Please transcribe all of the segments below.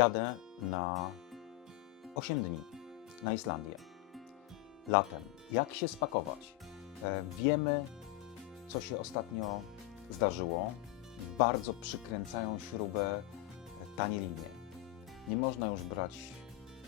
Jadę na 8 dni na Islandię. Latem. Jak się spakować? E, Wiemy, co się ostatnio zdarzyło. Bardzo przykręcają śrubę tanie linie. Nie można już brać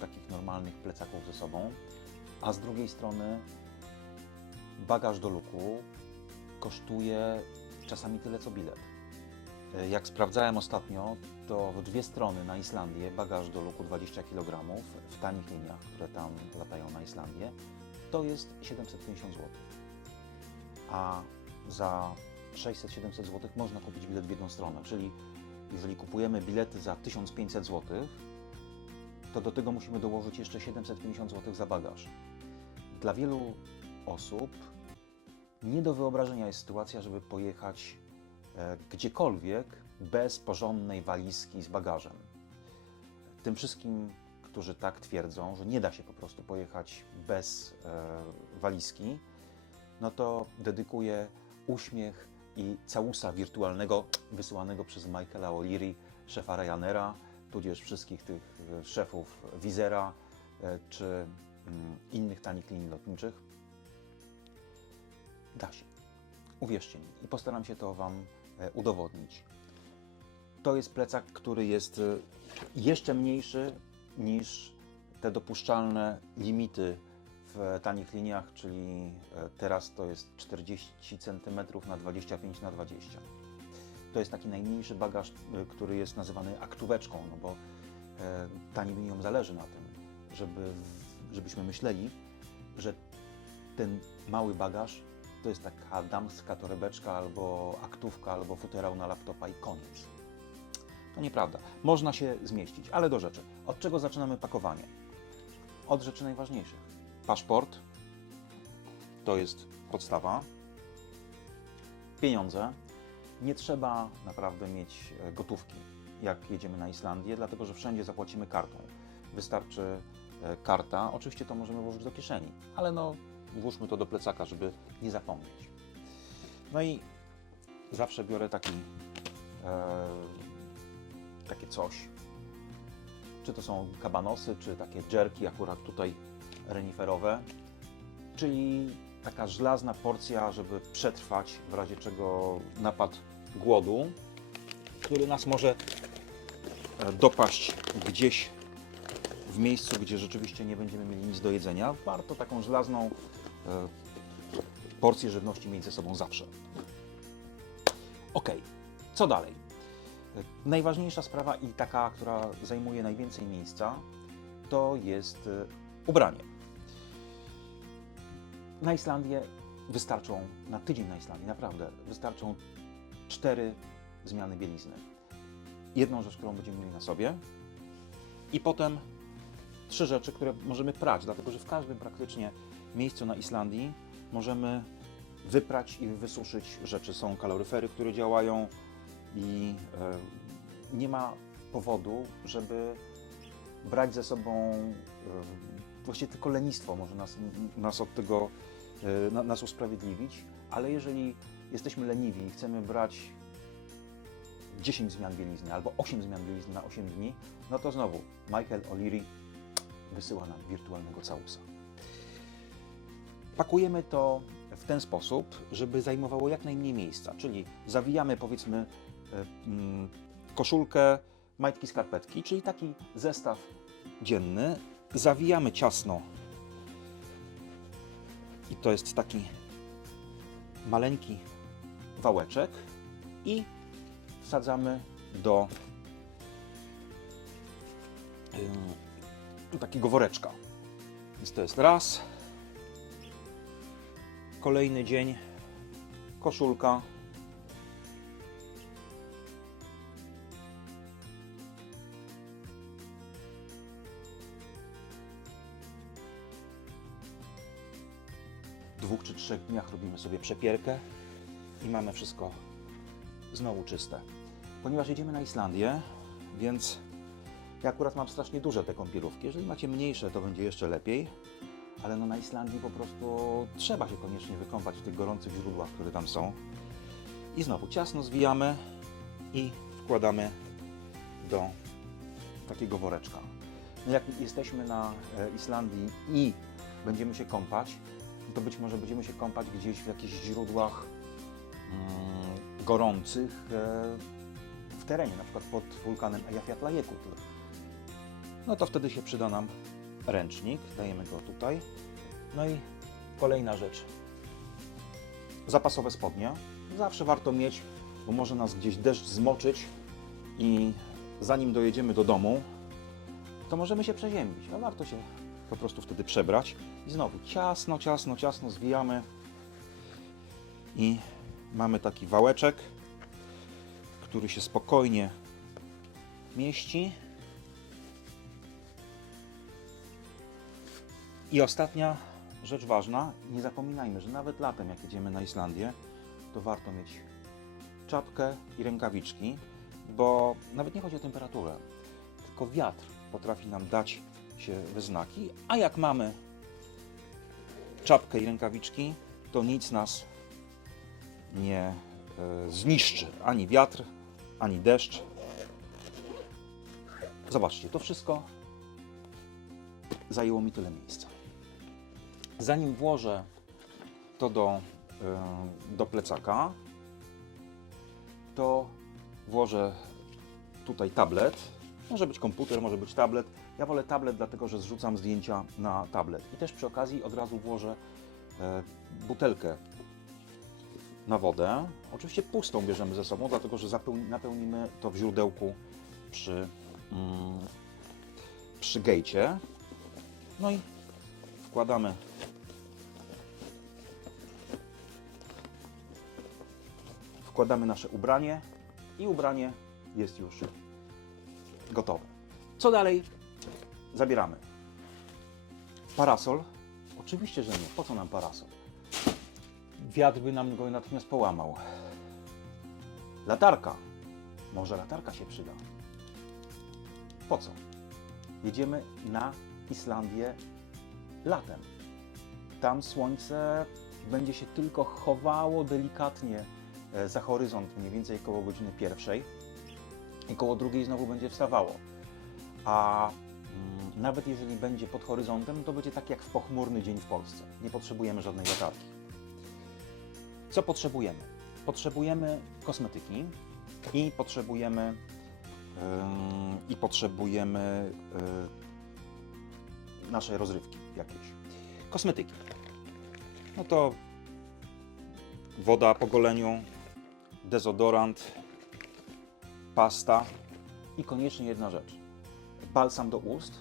takich normalnych plecaków ze sobą, a z drugiej strony bagaż do luku kosztuje czasami tyle co bilet. E, Jak sprawdzałem ostatnio, to w dwie strony na Islandię bagaż do luku 20 kg w tanich liniach, które tam latają na Islandię, to jest 750 zł. A za 600-700 zł można kupić bilet w jedną stronę, czyli jeżeli kupujemy bilety za 1500 zł, to do tego musimy dołożyć jeszcze 750 zł za bagaż. Dla wielu osób nie do wyobrażenia jest sytuacja, żeby pojechać gdziekolwiek bez porządnej walizki z bagażem. Tym wszystkim, którzy tak twierdzą, że nie da się po prostu pojechać bez e, walizki, no to dedykuję uśmiech i całusa wirtualnego wysyłanego przez Michaela O'Leary, szefa Ryanaira, tudzież wszystkich tych e, szefów Wizera e, czy mm, innych tanich linii lotniczych. Da się. Uwierzcie mi i postaram się to Wam e, udowodnić. To jest plecak, który jest e, jeszcze mniejszy niż te dopuszczalne limity w tanich liniach, czyli e, teraz to jest 40 cm na 25 na 20. To jest taki najmniejszy bagaż, e, który jest nazywany aktóweczką, no bo e, tanim liniom zależy na tym, żeby, żebyśmy myśleli, że ten mały bagaż to jest taka damska torebeczka albo aktówka, albo futerał na laptopa i koniec. To nieprawda. Można się zmieścić, ale do rzeczy. Od czego zaczynamy pakowanie? Od rzeczy najważniejszych. Paszport to jest podstawa. Pieniądze. Nie trzeba naprawdę mieć e, gotówki, jak jedziemy na Islandię, dlatego że wszędzie zapłacimy kartą. Wystarczy e, karta. Oczywiście to możemy włożyć do kieszeni, ale no włóżmy to do plecaka, żeby nie zapomnieć. No i zawsze biorę taki e, takie coś. Czy to są kabanosy, czy takie dżerki, akurat tutaj reniferowe, czyli taka żelazna porcja, żeby przetrwać w razie czego napad głodu, który nas może e, dopaść gdzieś w miejscu, gdzie rzeczywiście nie będziemy mieli nic do jedzenia. Warto taką żelazną e, porcję żywności mieć ze sobą zawsze. Ok, co dalej? Najważniejsza sprawa i taka, która zajmuje najwięcej miejsca, to jest e, ubranie. Na Islandię wystarczą, na tydzień na Islandii, naprawdę, wystarczą cztery zmiany bielizny. Jedną rzecz, którą będziemy mieli na sobie i potem trzy rzeczy, które możemy prać, dlatego że w każdym praktycznie miejscu na Islandii możemy wyprać i wysuszyć rzeczy. Są kaloryfery, które działają i e, nie ma powodu, żeby brać ze sobą e, właściwie tylko lenistwo może nas, nas od tego e, na, nas usprawiedliwić, ale jeżeli jesteśmy leniwi i chcemy brać 10 zmian bielizny albo 8 zmian bielizny na 8 dni, no to znowu Michael O'Leary wysyła nam wirtualnego całusa. Pakujemy to w ten sposób, żeby zajmowało jak najmniej miejsca, czyli zawijamy powiedzmy e, mm, koszulkę, majtki, skarpetki, czyli taki zestaw dzienny. Zawijamy ciasno i to jest taki maleńki wałeczek i wsadzamy do do takiego woreczka. Więc to jest raz. Kolejny dzień. Koszulka. W dwóch czy trzech dniach robimy sobie przepierkę i mamy wszystko znowu czyste. Ponieważ jedziemy na Islandię, więc ja akurat mam strasznie duże te kąpielówki. Jeżeli macie mniejsze, to będzie jeszcze lepiej. Ale no na Islandii po prostu trzeba się koniecznie wykąpać w tych gorących źródłach, które tam są. I znowu ciasno zwijamy i wkładamy do takiego woreczka. No jak jesteśmy na e, Islandii i będziemy się kąpać, to być może będziemy się kąpać gdzieś w jakichś źródłach mm, gorących e, w terenie, na przykład pod wulkanem Eyjafjallajökull. No to wtedy się przyda nam ręcznik, dajemy go tutaj. No i kolejna rzecz. Zapasowe spodnie. Zawsze warto mieć, bo może nas gdzieś deszcz zmoczyć i zanim dojedziemy do domu, to możemy się przeziębić. A warto się po prostu wtedy przebrać. I znowu ciasno, ciasno, ciasno zwijamy i mamy taki wałeczek, który się spokojnie mieści. I ostatnia rzecz ważna, nie zapominajmy, że nawet latem, jak jedziemy na Islandię, to warto mieć czapkę i rękawiczki, bo nawet nie chodzi o temperaturę, tylko wiatr potrafi nam dać się we znaki, a jak mamy czapkę i rękawiczki, to nic nas nie e, zniszczy, ani wiatr, ani deszcz. Zobaczcie, to wszystko zajęło mi tyle miejsca. Zanim włożę to do, y, do plecaka, to włożę tutaj tablet. Może być komputer, może być tablet. Ja wolę tablet, dlatego że zrzucam zdjęcia na tablet. I też przy okazji od razu włożę e, butelkę na wodę. Oczywiście pustą bierzemy ze sobą, dlatego że napełnimy to w źródełku przy, mm, przy gejcie. No i wkładamy wkładamy nasze ubranie i ubranie jest już gotowe. Co dalej? Zabieramy. Parasol? Oczywiście, że nie. Po co nam parasol? Wiatr by nam go natychmiast połamał. Latarka. Może latarka się przyda. Po co? Jedziemy na Islandię latem. Tam słońce będzie się tylko chowało delikatnie za horyzont, mniej więcej koło godziny pierwszej i koło drugiej znowu będzie wstawało. A mm, nawet jeżeli będzie pod horyzontem, to będzie tak jak w pochmurny dzień w Polsce. Nie potrzebujemy żadnej latarki. Co potrzebujemy? Potrzebujemy kosmetyki i potrzebujemy i potrzebujemy y, naszej rozrywki jakiejś. Kosmetyki. No to woda po goleniu, dezodorant, pasta i koniecznie jedna rzecz. Balsam do ust.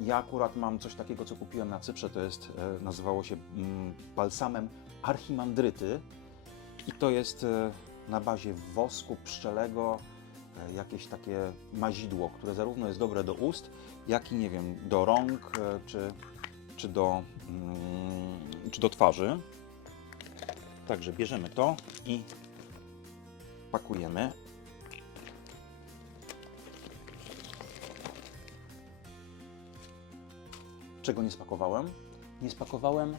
Ja akurat mam coś takiego, co kupiłem na Cyprze, to jest, e, nazywało się mm, balsamem archimandryty i to jest e, na bazie wosku pszczelego, e, jakieś takie mazidło, które zarówno jest dobre do ust, jak i nie wiem, do rąk czy, czy, do, mm, czy do twarzy. Także bierzemy to i pakujemy. Czego nie spakowałem? Nie spakowałem,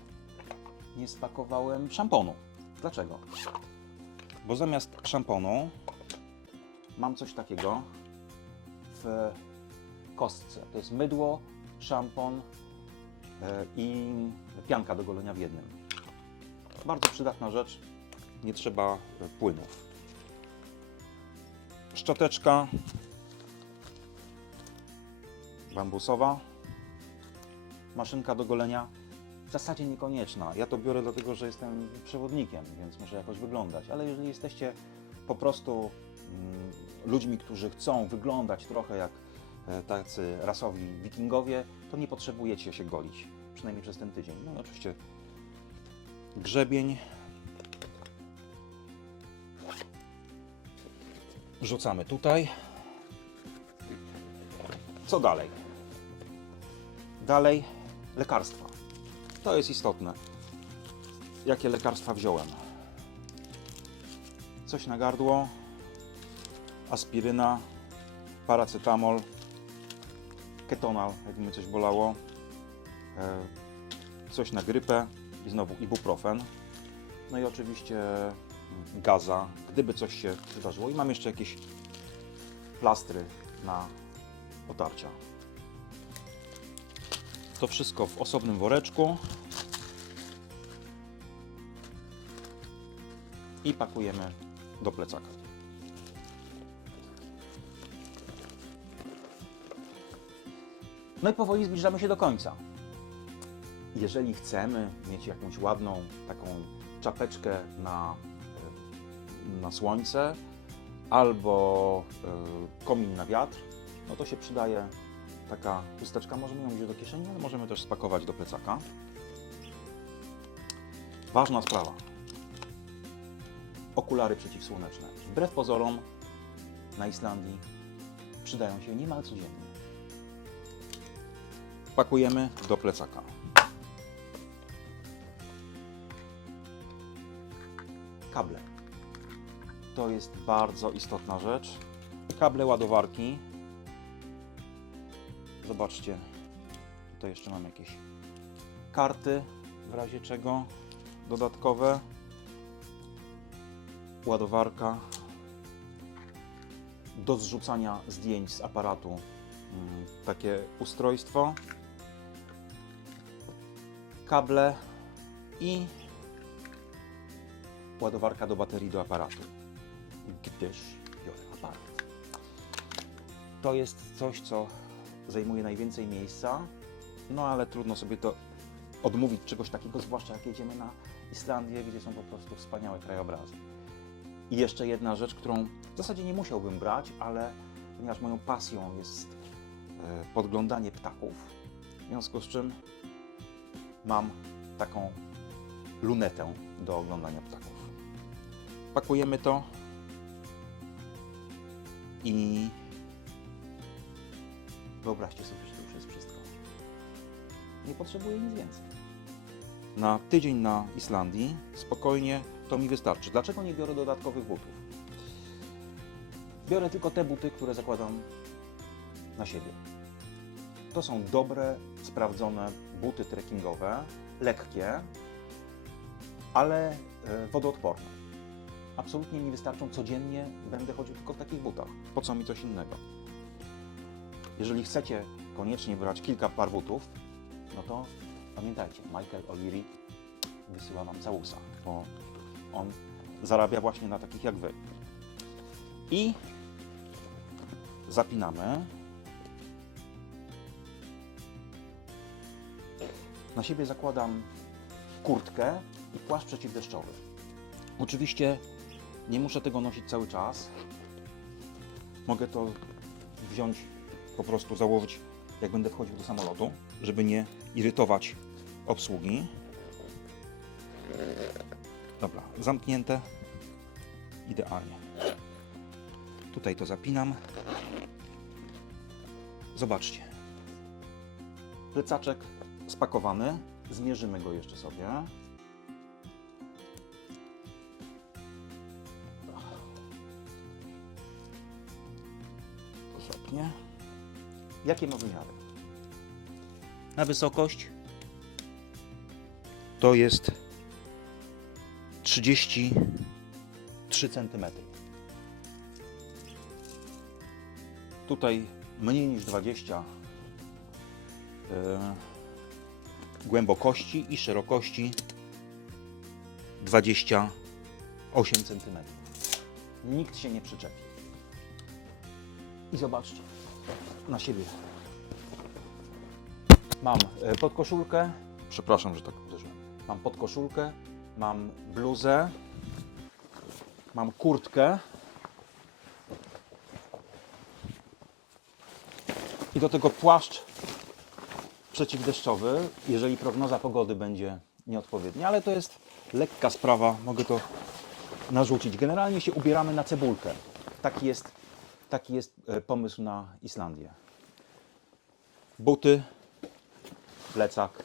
nie spakowałem szamponu. Dlaczego? Bo zamiast szamponu mam coś takiego w kostce. To jest mydło, szampon e, i pianka do golenia w jednym. Bardzo przydatna rzecz. Nie trzeba płynów. Szczoteczka bambusowa. Maszynka do golenia w zasadzie niekonieczna. Ja to biorę dlatego, że jestem przewodnikiem, więc może jakoś wyglądać. Ale jeżeli jesteście po prostu mm, ludźmi, którzy chcą wyglądać trochę jak e, tacy rasowi wikingowie, to nie potrzebujecie się golić. Przynajmniej przez ten tydzień. No i oczywiście grzebień. Rzucamy tutaj. Co dalej? Dalej lekarstwa. To jest istotne. Jakie lekarstwa wziąłem? Coś na gardło, aspiryna, paracetamol, ketonal, jakby mnie coś bolało, e, coś na grypę i znowu ibuprofen. No i oczywiście gaza, gdyby coś się wydarzyło. I mam jeszcze jakieś plastry na otarcia. To wszystko w osobnym woreczku. I pakujemy do plecaka. No i powoli zbliżamy się do końca. Jeżeli chcemy mieć jakąś ładną taką czapeczkę na, na słońce albo e, komin na wiatr, no to się przydaje taka chusteczka. Możemy ją wziąć do kieszeni, ale możemy też spakować do plecaka. Ważna sprawa. Okulary przeciwsłoneczne. Wbrew pozorom na Islandii przydają się niemal codziennie. Pakujemy do plecaka. Kable. To jest bardzo istotna rzecz. Kable ładowarki. Zobaczcie, tutaj jeszcze mam jakieś karty, w razie czego dodatkowe. Ładowarka do zrzucania zdjęć z aparatu. Mm, Takie ustrojstwo. Kable i ładowarka do baterii do aparatu, gdyż biorę aparat. To jest coś, co zajmuje najwięcej miejsca, no ale trudno sobie to odmówić czegoś takiego, zwłaszcza jak jedziemy na Islandię, gdzie są po prostu wspaniałe krajobrazy. I jeszcze jedna rzecz, którą w zasadzie nie musiałbym brać, ale ponieważ moją pasją jest e, podglądanie ptaków, w związku z czym mam taką lunetę do oglądania ptaków. Pakujemy to i wyobraźcie sobie, że to już jest wszystko. Nie potrzebuję nic więcej. Na tydzień na Islandii spokojnie to mi wystarczy. Dlaczego nie biorę dodatkowych butów? Biorę tylko te buty, które zakładam na siebie. To są dobre, sprawdzone buty trekkingowe, lekkie, ale e, wodoodporne. Absolutnie mi wystarczą codziennie, będę chodził tylko w takich butach. Po co mi coś innego? Jeżeli chcecie koniecznie brać kilka par butów, no to pamiętajcie, Michael O'Leary wysyła Wam całusa, bo on zarabia właśnie na takich jak Wy. I zapinamy. Na siebie zakładam kurtkę i płaszcz przeciwdeszczowy. Oczywiście nie muszę tego nosić cały czas. Mogę to wziąć, po prostu założyć, jak będę wchodził do samolotu, żeby nie irytować obsługi. Dobra, zamknięte. Idealnie. Tutaj to zapinam. Zobaczcie. Plecaczek spakowany. Zmierzymy go jeszcze sobie. Jakie ma wymiary? Na wysokość to jest 33 cm. Tutaj mniej niż 20 e, głębokości i szerokości 28 cm. Nikt się nie przyczepi. I zobaczcie na siebie. Mam e, podkoszulkę. Przepraszam, że tak uderzyłem. Mam podkoszulkę, mam bluzę, mam kurtkę. I do tego płaszcz przeciwdeszczowy, jeżeli prognoza pogody będzie nieodpowiednia, ale to jest lekka sprawa, mogę to narzucić. Generalnie się ubieramy na cebulkę. Taki jest, taki jest e, pomysł na Islandię. Buty, plecak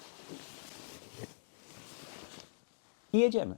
i jedziemy.